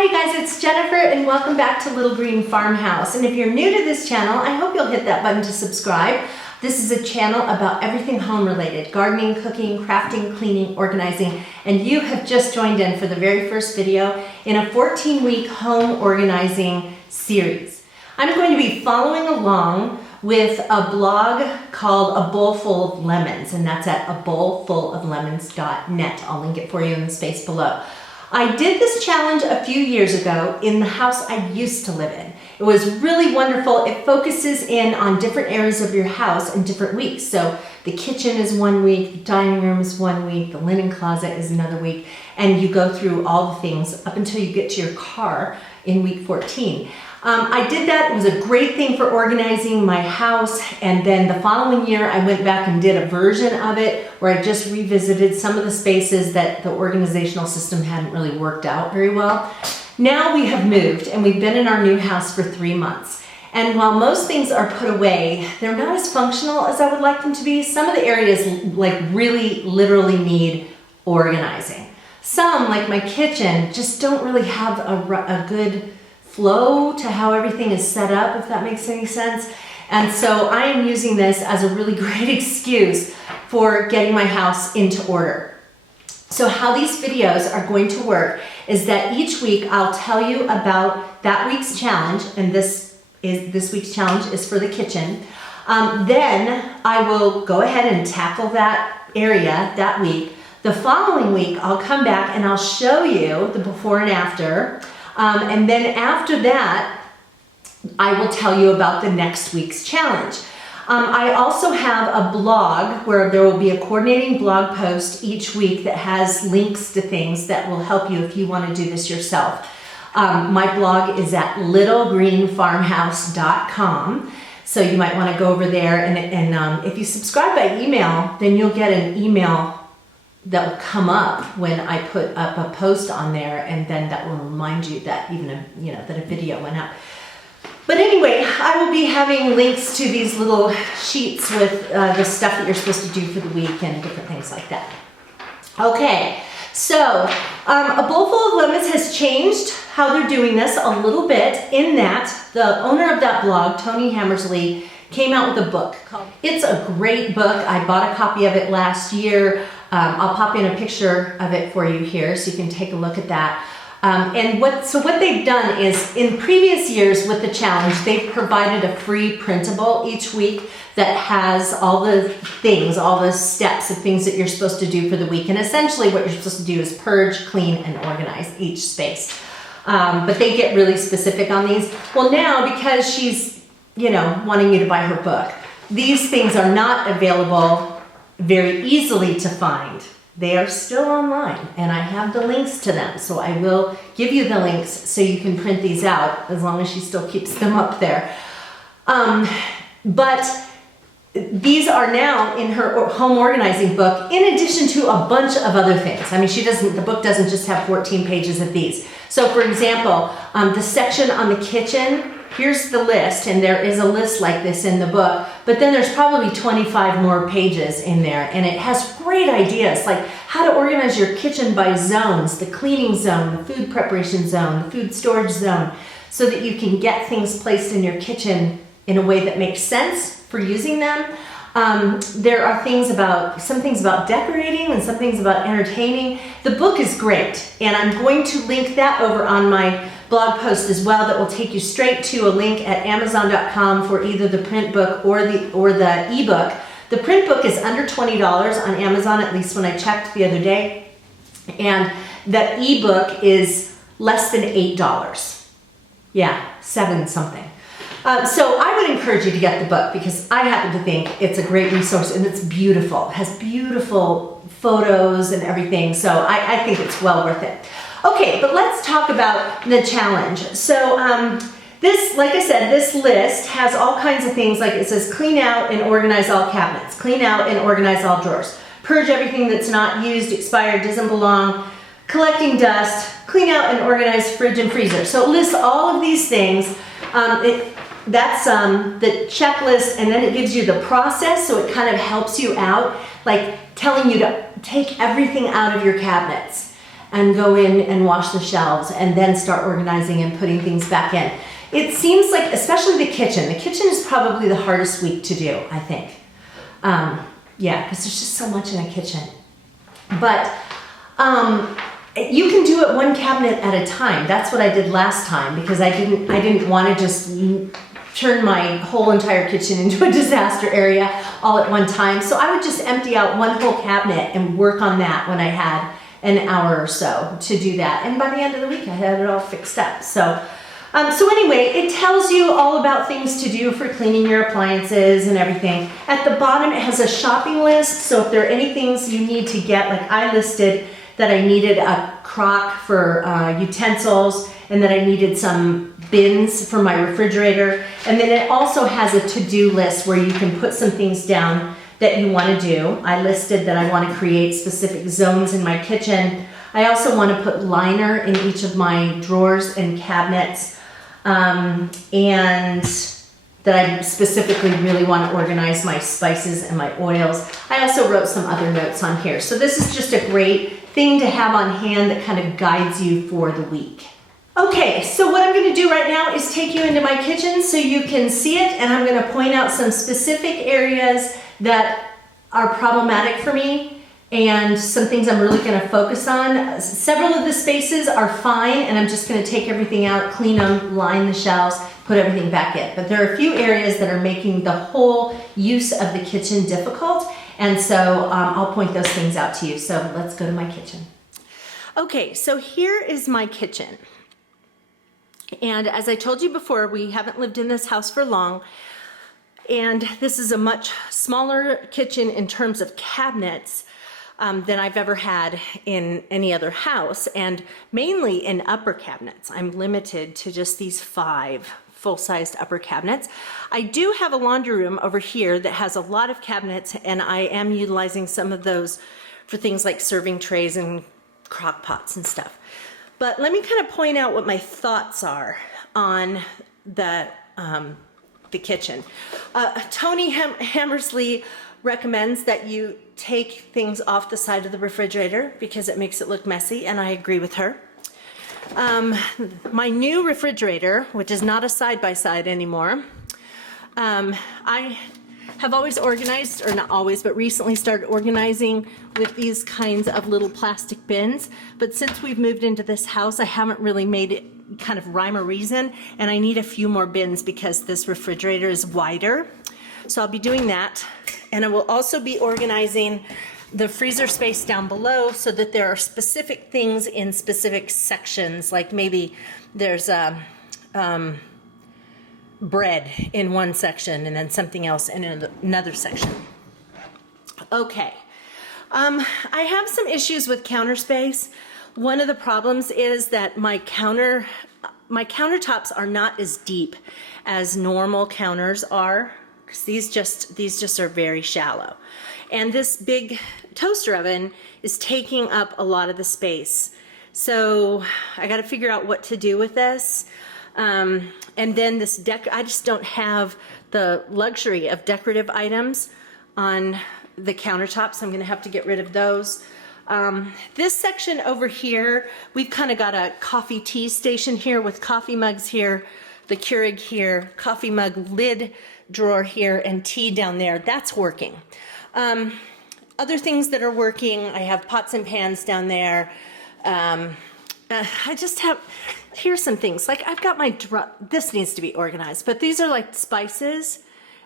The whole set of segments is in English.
Hi guys, it's Jennifer and welcome back to Little Green Farmhouse. And if you're new to this channel, I hope you'll hit that button to subscribe. This is a channel about everything home related, gardening, cooking, crafting, cleaning, organizing, and you have just joined in for the very first video in a 14-week home organizing series. I'm going to be following along with a blog called A Bowl Full of Lemons, and that's at abowlfuloflemons.net. I'll link it for you in the space below. I did this challenge a few years ago in the house I used to live in. It was really wonderful. It focuses in on different areas of your house in different weeks. So the kitchen is 1 week, the dining room is 1 week, the linen closet is another week, and you go through all the things up until you get to your car in week 14. I did that. It was a great thing for organizing my house, and then the following year I went back and did a version of it where I just revisited some of the spaces that the organizational system hadn't really worked out very well. Now we have moved and we've been in our new house for 3 months. And while most things are put away, they're not as functional as I would like them to be. Some of the areas like really literally need organizing. Some, like my kitchen, just don't really have a good flow to how everything is set up, if that makes any sense. And so I am using this as a really great excuse for getting my house into order. So how these videos are going to work is that each week I'll tell you about that week's challenge, and this week's challenge is for the kitchen. Then I will go ahead and tackle that area that week. The following week I'll come back and I'll show you the before and after. And then after that, I will tell you about the next week's challenge. I also have a blog where there will be a coordinating blog post each week that has links to things that will help you if you want to do this yourself. My blog is at littlegreenfarmhouse.com. So you might want to go over there, and if you subscribe by email, then you'll get an email that will come up when I put up a post on there, and then that will remind you that that a video went up. But anyway, I will be having links to these little sheets with the stuff that you're supposed to do for the week and different things like that. Okay, so A Bowl Full of Lemons has changed how they're doing this a little bit, in that the owner of that blog, Tony Hammersley, came out with a book. It's a great book. I bought a copy of it last year. I'll pop in a picture of it for you here so you can take a look at that. So what they've done is, in previous years with the challenge, they've provided a free printable each week that has all the things, all the steps of things that you're supposed to do for the week. And essentially what you're supposed to do is purge, clean, and organize each space. But they get really specific on these. Well, now, because she's wanting you to buy her book, these things are not available very easily to find. They are still online, and I have the links to them, so I will give you the links so you can print these out, as long as she still keeps them up there. But these are now in her home organizing book, in addition to a bunch of other things. I mean, the book doesn't just have 14 pages of these. So for example, the section on the kitchen, here's the list, and there is a list like this in the book, but then there's probably 25 more pages in there, and it has great ideas like how to organize your kitchen by zones: the cleaning zone, the food preparation zone, the food storage zone, so that you can get things placed in your kitchen in a way that makes sense for using them. There are some things about decorating and some things about entertaining. The book is great, and I'm going to link that over on my blog post as well. That will take you straight to a link at Amazon.com for either the print book or the ebook. The print book is under $20 on Amazon, at least when I checked the other day, and the ebook is less than $8. Yeah, 7 something. So I would encourage you to get the book, because I happen to think it's a great resource, and it's beautiful. It has beautiful photos and everything, so I think it's well worth it. Okay, but let's talk about the challenge. So this, like I said, this list has all kinds of things. Like it says, clean out and organize all cabinets, clean out and organize all drawers, purge everything that's not used, expired, doesn't belong, collecting dust, clean out and organize fridge and freezer. So it lists all of these things. That's the checklist, and then it gives you the process, so it kind of helps you out, like telling you to take everything out of your cabinets. and go in and wash the shelves and then start organizing and putting things back in. It seems like, especially the kitchen is probably the hardest week to do, I think. Yeah, because there's just so much in a kitchen. But you can do it one cabinet at a time. That's what I did last time, because I didn't want to just turn my whole entire kitchen into a disaster area all at one time. So I would just empty out one whole cabinet and work on that when I had an hour or so to do that. And by the end of the week, I had it all fixed up. So anyway, it tells you all about things to do for cleaning your appliances and everything. At the bottom, it has a shopping list. So if there are any things you need to get, like I listed that I needed a crock for utensils and that I needed some bins for my refrigerator. And then it also has a to-do list where you can put some things down that you want to do. I listed that I want to create specific zones in my kitchen. I also want to put liner in each of my drawers and cabinets, and that I specifically really want to organize my spices and my oils. I also wrote some other notes on here. So this is just a great thing to have on hand that kind of guides you for the week. Okay, so what I'm going to do right now is take you into my kitchen so you can see it, and I'm going to point out some specific areas that are problematic for me and some things I'm really going to focus on. Several of the spaces are fine, and I'm just going to take everything out, clean them, line the shelves, put everything back in. But there are a few areas that are making the whole use of the kitchen difficult, and so I'll point those things out to you. So let's go to my kitchen. Okay, so here is my kitchen. And as I told you before, we haven't lived in this house for long. And this is a much smaller kitchen in terms of cabinets than I've ever had in any other house, and mainly in upper cabinets. I'm limited to just these 5 full-sized upper cabinets. I do have a laundry room over here that has a lot of cabinets, and I am utilizing some of those for things like serving trays and crock pots and stuff. But let me kind of point out what my thoughts are on the kitchen. Tony Hammersley recommends that you take things off the side of the refrigerator because it makes it look messy, and I agree with her. My new refrigerator, which is not a side-by-side anymore, I have always organized, or not always, but recently started organizing with these kinds of little plastic bins. But since we've moved into this house, I haven't really made it kind of rhyme or reason, and I need a few more bins because this refrigerator is wider. So I'll be doing that, and I will also be organizing the freezer space down below so that there are specific things in specific sections, like maybe there's bread in one section and then something else in another section. Okay, I have some issues with counter space. One of the problems is that my countertops are not as deep as normal counters are, because these just are very shallow. And this big toaster oven is taking up a lot of the space. So I got to figure out what to do with this. And then this I just don't have the luxury of decorative items on the countertop, so I'm going to have to get rid of those. This section over here, we've kind of got a coffee tea station here with coffee mugs here, the Keurig here, coffee mug lid drawer here, and tea down there. That's working. Other things that are working, I have pots and pans down there. I just have, here's some things. Like I've got my, this needs to be organized, but these are like spices.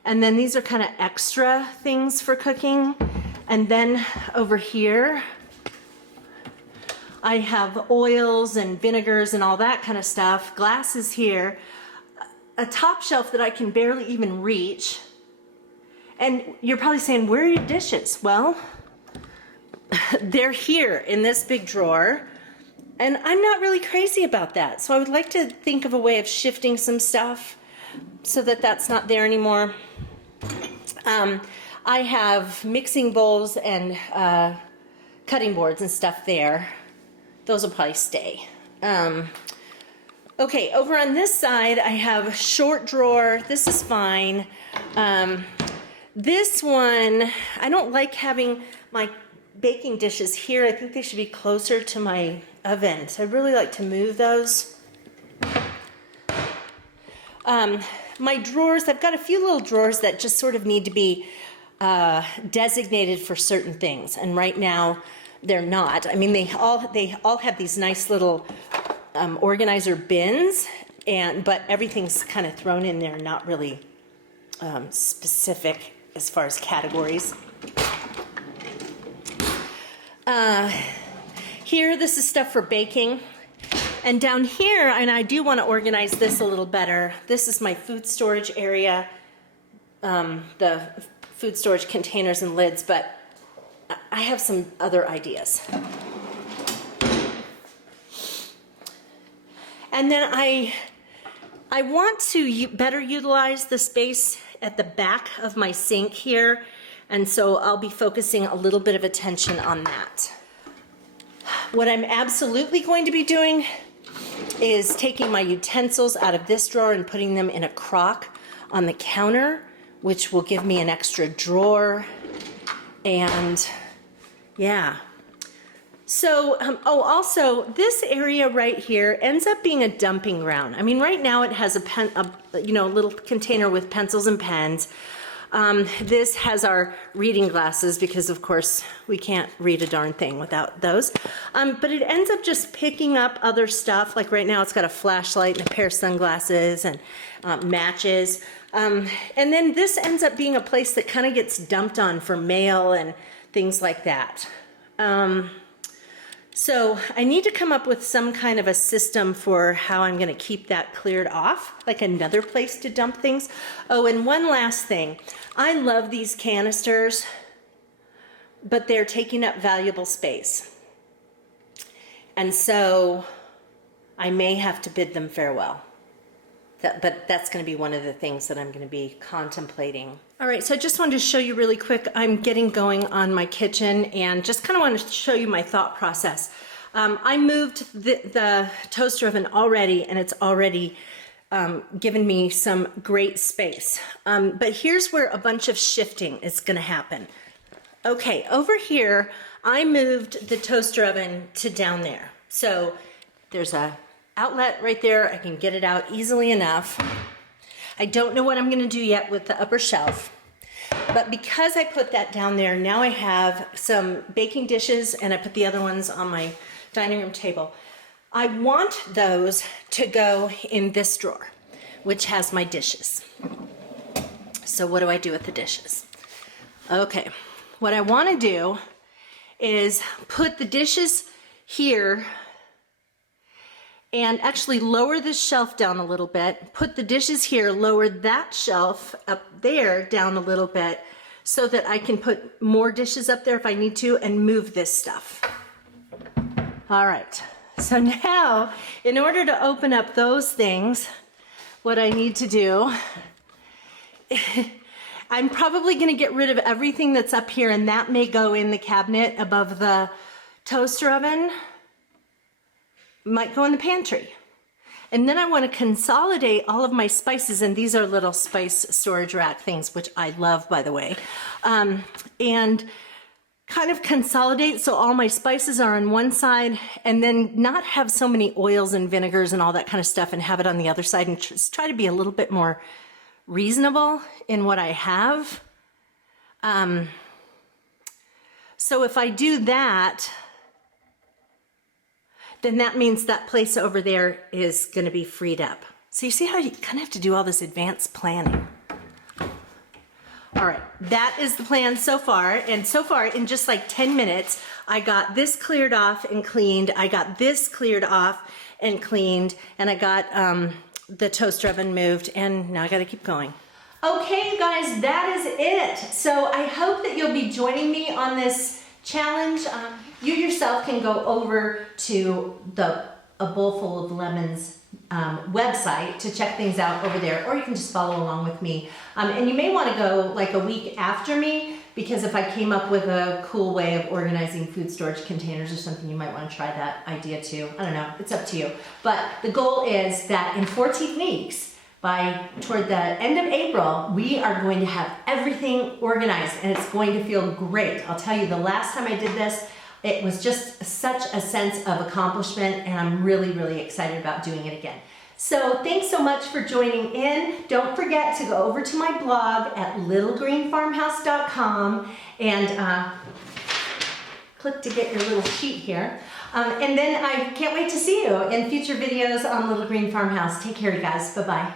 And then these are kind of extra things for cooking. And then over here, I have oils and vinegars and all that kind of stuff. Glasses here. A top shelf that I can barely even reach. And you're probably saying, where are your dishes? Well, they're here in this big drawer. And I'm not really crazy about that. So I would like to think of a way of shifting some stuff so that that's not there anymore. I have mixing bowls and cutting boards and stuff there. Those will probably stay. Okay, over on this side, I have a short drawer. This is fine. This one, I don't like having my baking dishes here. I think they should be closer to my oven. So I'd really like to move those. My drawers, I've got a few little drawers that just sort of need to be designated for certain things. And right now they're not. I mean, they all have these nice little organizer bins, but everything's kind of thrown in there, not really specific as far as categories. Here, this is stuff for baking. And down here, and I do want to organize this a little better, this is my food storage area, the food storage containers and lids, but I have some other ideas. And then I want to better utilize the space at the back of my sink here, and so I'll be focusing a little bit of attention on that. What I'm absolutely going to be doing is taking my utensils out of this drawer and putting them in a crock on the counter, which will give me an extra drawer. And yeah. So, also this area right here ends up being a dumping ground. I mean, right now it has a little container with pencils and pens. This has our reading glasses because, of course, we can't read a darn thing without those. But it ends up just picking up other stuff. Like right now, it's got a flashlight and a pair of sunglasses and matches. And then this ends up being a place that kind of gets dumped on for mail and things like that. So I need to come up with some kind of a system for how I'm going to keep that cleared off, like another place to dump things. Oh, and one last thing. I love these canisters, but they're taking up valuable space. And so I may have to bid them farewell. But that's going to be one of the things that I'm going to be contemplating. All right, so I just wanted to show you really quick. I'm getting going on my kitchen and just kind of wanted to show you my thought process. I moved the toaster oven already, and it's already given me some great space. But here's where a bunch of shifting is going to happen. Okay, over here, I moved the toaster oven to down there. So there's a outlet right there. I can get it out easily enough. I don't know what I'm going to do yet with the upper shelf, but because I put that down there, now I have some baking dishes and I put the other ones on my dining room table. I want those to go in this drawer, which has my dishes. So what do I do with the dishes? Okay, what I want to do is put the dishes here and actually lower this shelf down a little bit, put the dishes here, lower that shelf up there down a little bit so that I can put more dishes up there if I need to and move this stuff. All right, so now in order to open up those things, what I need to do, I'm probably gonna get rid of everything that's up here, and that may go in the cabinet above the toaster oven. Might go in the pantry. And then I want to consolidate all of my spices, and these are little spice storage rack things, which I love, by the way, and kind of consolidate so all my spices are on one side, and then not have so many oils and vinegars and all that kind of stuff and have it on the other side, and just try to be a little bit more reasonable in what I have. So if I do that, then that means that place over there is going to be freed up. So you see how you kind of have to do all this advanced planning. All right, that is the plan so far. And so far, in just like 10 minutes, I got this cleared off and cleaned. I got this cleared off and cleaned. And I got the toaster oven moved. And now I got to keep going. Okay, you guys, that is it. So I hope that you'll be joining me on this challenge. You yourself can go over to the A Bowl Full of Lemons website to check things out over there, or you can just follow along with me. And you may want to go like a week after me, because if I came up with a cool way of organizing food storage containers or something, you might want to try that idea too. I don't know, it's up to you. But the goal is that in 14 weeks, toward the end of April, we are going to have everything organized, and it's going to feel great. I'll tell you, the last time I did this, It was just such a sense of accomplishment, and I'm really, really excited about doing it again. So thanks so much for joining in. Don't forget to go over to my blog at littlegreenfarmhouse.com and click to get your little sheet here. And then I can't wait to see you in future videos on Little Green Farmhouse. Take care, you guys. Bye-bye.